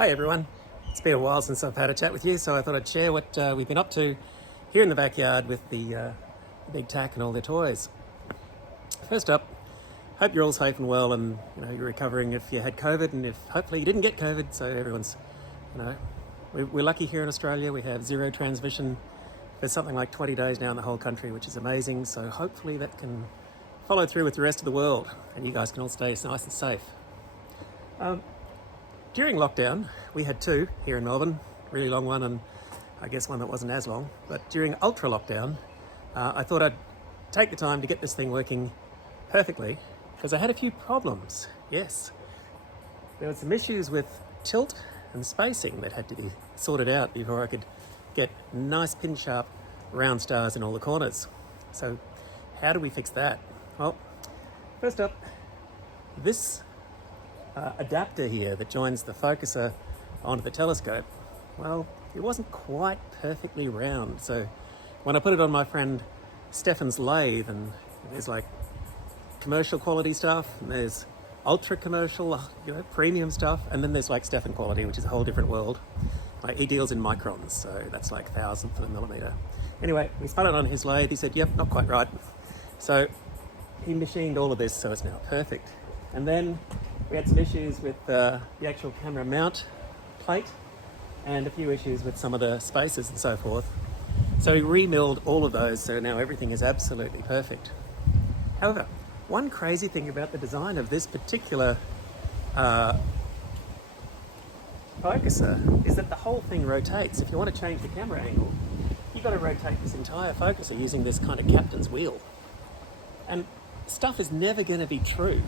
Hi everyone. It's been a while since I've had a chat with you, so I thought I'd share what we've been up to here in the backyard with the big tack and all their toys. First up, hope you're all safe and well, and you're recovering if you had COVID, and if hopefully you didn't get COVID. So everyone's, we're lucky here in Australia. We have zero transmission for something like 20 days now in the whole country, which is amazing. So hopefully that can follow through with the rest of the world, and you guys can all stay nice and safe. During lockdown, we had two here in Melbourne, really long one and I guess one that wasn't as long. But during ultra lockdown, I thought I'd take the time to get this thing working perfectly because I had a few problems. Yes, there were some issues with tilt and spacing that had to be sorted out before I could get nice pin sharp round stars in all the corners. So how do we fix that? Well, first up, this adapter here that joins the focuser onto the telescope, well, it wasn't quite perfectly round. So when I put it on my friend Stefan's lathe, and there's like commercial quality stuff, and there's ultra commercial, premium stuff, and then there's like Stefan quality, which is a whole different world. Like, he deals in microns, so that's like thousandth of a millimeter. Anyway, we spun it on his lathe. He said, yep, not quite right. So he machined all of this, so it's now perfect. And then we had some issues with the actual camera mount plate and a few issues with some of the spacers and so forth. So we remilled all of those, so now everything is absolutely perfect. However, one crazy thing about the design of this particular focuser is that the whole thing rotates. If you want to change the camera angle, you've got to rotate this entire focuser using this kind of captain's wheel. And stuff is never going to be true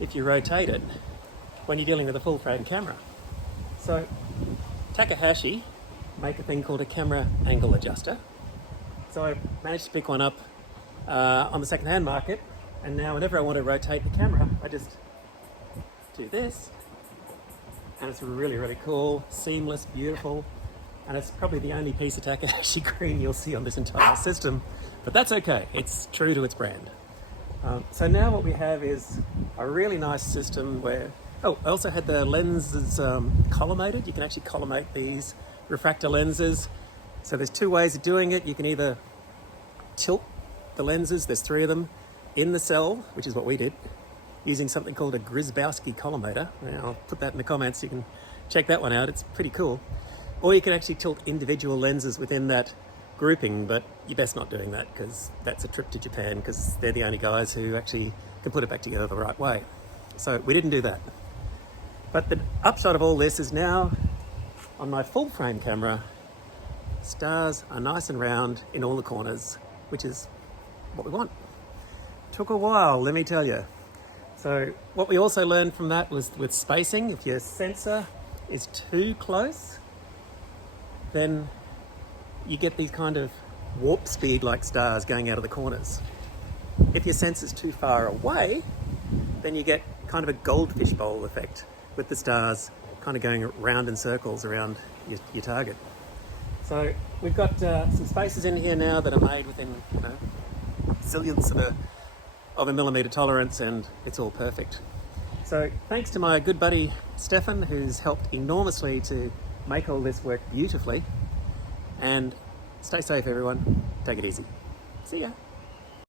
if you rotate it when you're dealing with a full frame camera. So Takahashi make a thing called a camera angle adjuster. So I managed to pick one up on the second-hand market, and now whenever I want to rotate the camera, I just do this, and it's really, really cool, seamless, beautiful, and it's probably the only piece of Takahashi green you'll see on this entire system, but that's okay, it's true to its brand. So now what we have is a really nice system where, I also had the lenses collimated. You can actually collimate these refractor lenses. So there's two ways of doing it. You can either tilt the lenses, there's three of them, in the cell, which is what we did, using something called a Grzybowski collimator. I'll put that in the comments, you can check that one out, it's pretty cool. Or you can actually tilt individual lenses within that grouping, but you're best not doing that because that's a trip to Japan, because they're the only guys who actually can put it back together the right way. So we didn't do that. But the upshot of all this is now on my full frame camera, stars are nice and round in all the corners, which is what we want. Took a while, let me tell you. So what we also learned from that was with spacing, if your sensor is too close, then you get these kind of warp speed like stars going out of the corners. If your sensor's too far away, then you get kind of a goldfish bowl effect with the stars kind of going round in circles around your target. So we've got some spacers in here now that are made within zillionths of a millimeter tolerance, and it's all perfect. So thanks to my good buddy Stefan, who's helped enormously to make all this work beautifully. And stay safe, everyone. Take it easy. See ya.